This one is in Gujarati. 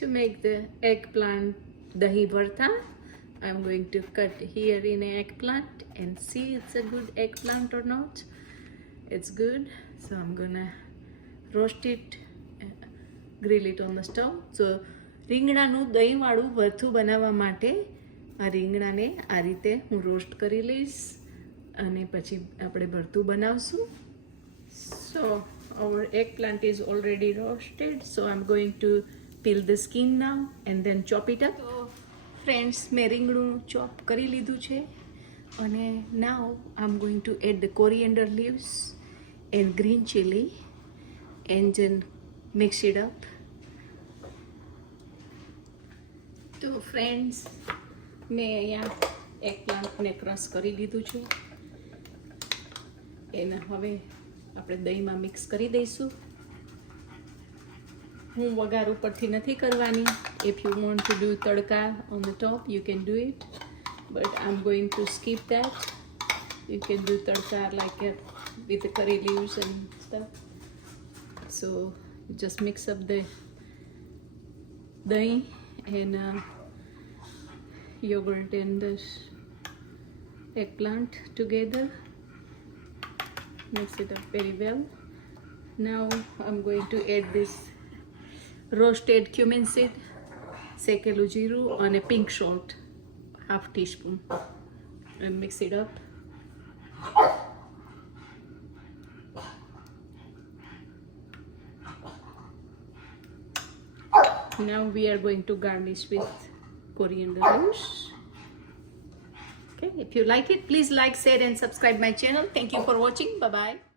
to make the eggplant dahi bharta. I'm going to cut here in an eggplant and see if it's a good eggplant or not. It's good. So I'm going to roast it, grill it on the stove. So રીંગણાનું nu dahi બનાવવા માટે આ રીંગણાને આ રીતે હું રોસ્ટ hu roast kari પછી Ane pachi apde so hour So our eggplant is already roasted. So I'm going to pill the skin now and then chop it up friends મેં રીંગણું ચોપ કરી લીધું છે અને now I'm going to add the coriander leaves and green chilli and gen mix ID up તો ફ્રેન્ડ્સ મેં અહીંયા એક પ્લાન્ટને ક્રસ કરી લીધું છે એના હવે આપણે દહીંમાં મિક્સ કરી દઈશું હું વગાર ઉપરથી નથી કરવાની if you want to do tadka on the top you can do it but I am going to skip that you can do Tadka like year with કરી leaves and so just mix up the દહીં એન્ડ યોગર્ટ એન્ડ ધ એક plant together mix it up very well now I am going to add this roasted cumin seed, sekelu jiru, and a pink salt, half teaspoon. And mix it up. Now we are going to garnish with coriander roots. Okay, if you like it, please like, share, and subscribe my channel. Thank you for watching. Bye-bye.